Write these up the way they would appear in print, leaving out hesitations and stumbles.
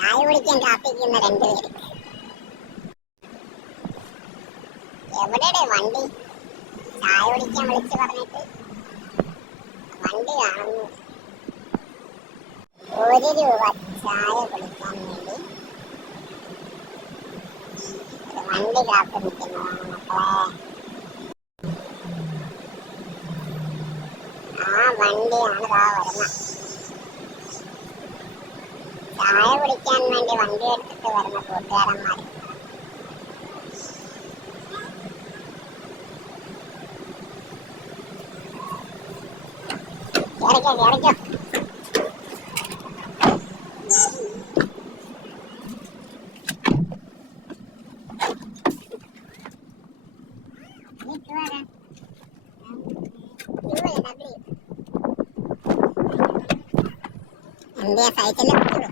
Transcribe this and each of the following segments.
ചായ കുടിക്കാൻ കാത്തിരിക്കുന്ന രണ്ടുപേര്. എവിടെയുടെ വണ്ടി? ചായ കുടിക്കാൻ വിളിച്ചു പറഞ്ഞിട്ട് വണ്ടി കാണുന്നു. 1 രൂപ ചായ കുടിക്കാൻ വേണ്ടി ഒരു വണ്ടി കാത്തു നിൽക്കുന്നതാണ് മക്കളെ. ആ വണ്ടിയാണ് ദാ വരുന്നത്. ചായ കുടിക്കാൻ വേണ്ടി വണ്ടി എടുത്തിട്ട് വരുന്ന കൂട്ടുകാരന്മാർ. കേറിക്കോ കേറിക്കോ. എന്തിയാ സൈക്കിളിൽ പറ്റുള്ളൂ.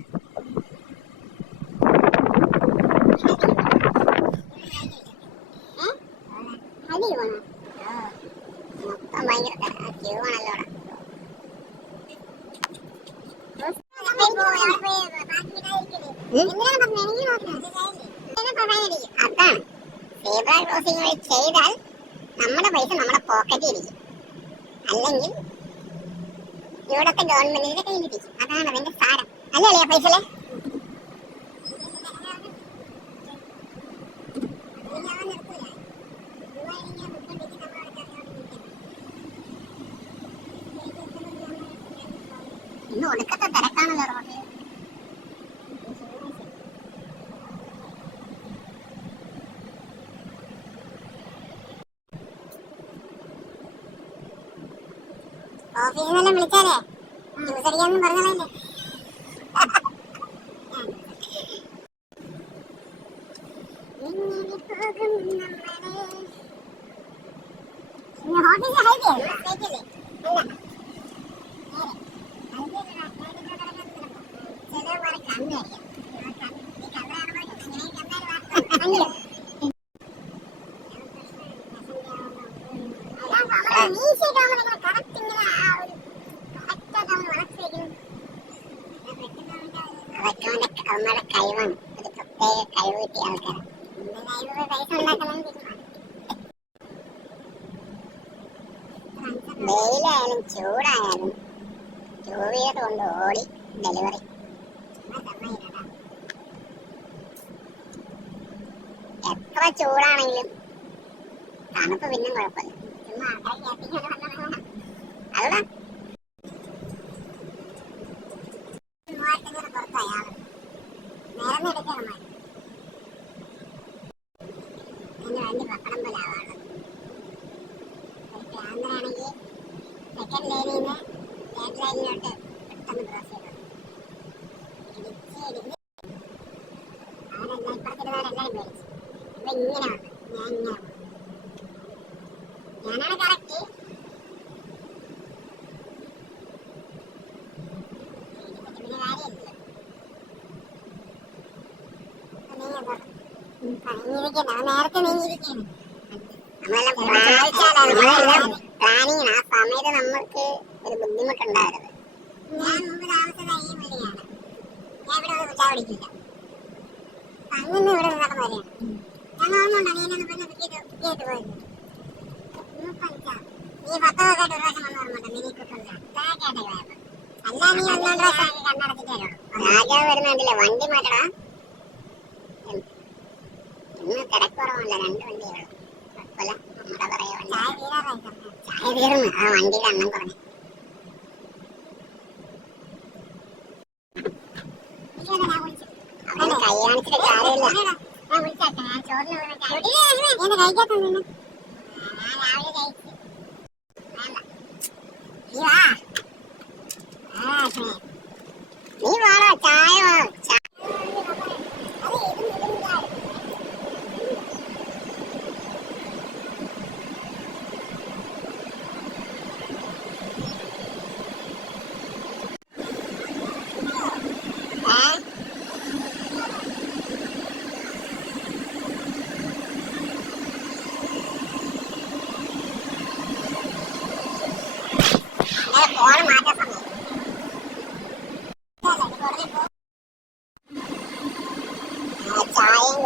മൊത്തം ഭയങ്കര ക്യൂ ആണല്ലോ. അതാണ് സീബ്ര ക്രോസിംഗ് വഴി ചെയ്താൽ നമ്മുടെ പൈസ നമ്മുടെ പോക്കറ്റിൽ ഇരിക്കും, അല്ലെങ്കിൽ ഇവിടത്തെ ഗവൺമെന്റിന്റെ കയ്യിലിരിക്കും. അതാണ് അതിന്റെ സാരം അല്ലേ പൈസലെ? ഇന്ന് ഒടുക്കത്തെ തിരക്കാണല്ലോ റോഡിൽ. ഓഫീസിൽ നിന്നെല്ലാം വിളിച്ചാലേ ജ്യൂസ് അടിക്കാന്നും പറഞ്ഞതല്ലേ. അവന്മാരുടെ കഴിവാണ്. ഒരു പ്രത്യേക കഴിവ് കിട്ടിയ ആൾക്കാരാണ്. പൈസ ഉണ്ടാക്കണം. വെയിലായാലും ചൂടായാലും 2 വീലർ കൊണ്ട് ഓടി ഡെലിവറി. എത്ര ചൂടാണെങ്കിലും തണുപ്പ് പിന്നെ കുഴപ്പമില്ല. ചുമ്മാ അതാ പുറത്തായാലും നേരം എടുക്കണം. അതിന് വേണ്ടി പപ്പടം പോലാവാണ്. ക്യാമറയാണെങ്കിൽ സെക്കൻഡ് ലൈനിൽ നിന്ന് തേർഡ് ലൈനിലോട്ട് പെട്ടെന്ന് ക്രോസ് ചെയ്തു. അവനെല്ലാം ഇപ്പുറത്തിരുന്നവരെല്ലാവരും പേടിച്ചു. അപ്പൊ ഇങ്ങനെ വന്നു. ഞാൻ ഇങ്ങനെ വന്നു. ഞാനാണ് കറക്റ്റ്. പിന്നെ കാര്യമില്ല. നേരത്തെ നീങ്ങിയിരിക്കുകയാണ്. പ്ലാനിങ് ആ സമയത്ത് നമ്മൾക്ക് ഒരു ബുദ്ധിമുട്ടുണ്ടാവരുത്. ഞാൻ മുമ്പ് താമസത ഈ വീടിയാണ്. ഞാൻ ഇവിടെ ചായ പിടിക്കില്ല. അങ്ങനെ ഇവിടെ നടന്നു വരെയാണ്. ഞാൻ ഓർമ്മയുണ്ടോ നീ എന്നെ ടിക്കറ്റ് പോയത്? നീ 10 ദിവസമായിട്ട് ഒരു പ്രാവശ്യം വന്ന് ഓർമ്മയുണ്ടോ? മിനി കുട്ടുണ്ട് കേട്ടെ പോയപ്പോ. അല്ല നീ 1-2 പ്രാവശ്യം കണ്ണടച്ചിട്ട് വരുള്ളൂ. രാജാവ് വരുന്നുണ്ടല്ലേ? വണ്ടി മാറ്റടാ. ഇന്ന് തിരക്കുറവല്ല. 2 വണ്ടിയുള്ളൂ. കുഴപ്പമില്ല. നമ്മുടെ പറയാ ചായ തീർന്ന്. ആ വണ്ടിയുടെ എണ്ണം കുറഞ്ഞു. അവന് കൈ കാണിച്ചിട്ട് കാര്യമില്ല. നീ വാടാ ചായ വാ. ഫോൺ മാറ്റാൻ സമയം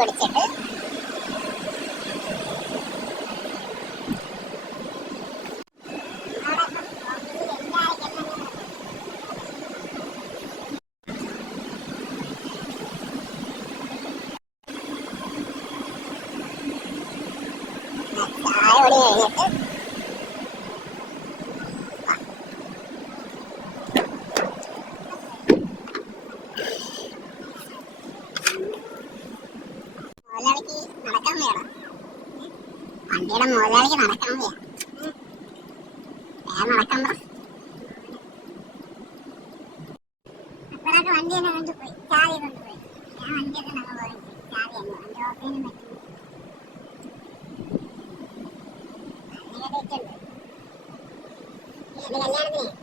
കുടിച്ചിട്ട് ചായ കുടി കഴിഞ്ഞിട്ട് മുതലാളിക്ക് നടക്കാൻ വേണം. വണ്ടിയുടെ മുതലാളിക്ക് നടക്കാൻ വയ്യ. വേഗം നടക്കാൻ പറ. അപ്പോഴൊക്കെ വണ്ടി തന്നെ കൊണ്ടുപോയി ചാവി കൊണ്ടുപോയി. ഞാൻ വണ്ടിയൊക്കെ നമ്മൾ പോയി ചാവി അങ്ങ് വണ്ടി ഓഫ് ചെയ്യാനും പറ്റും. കല്യാണത്തിന്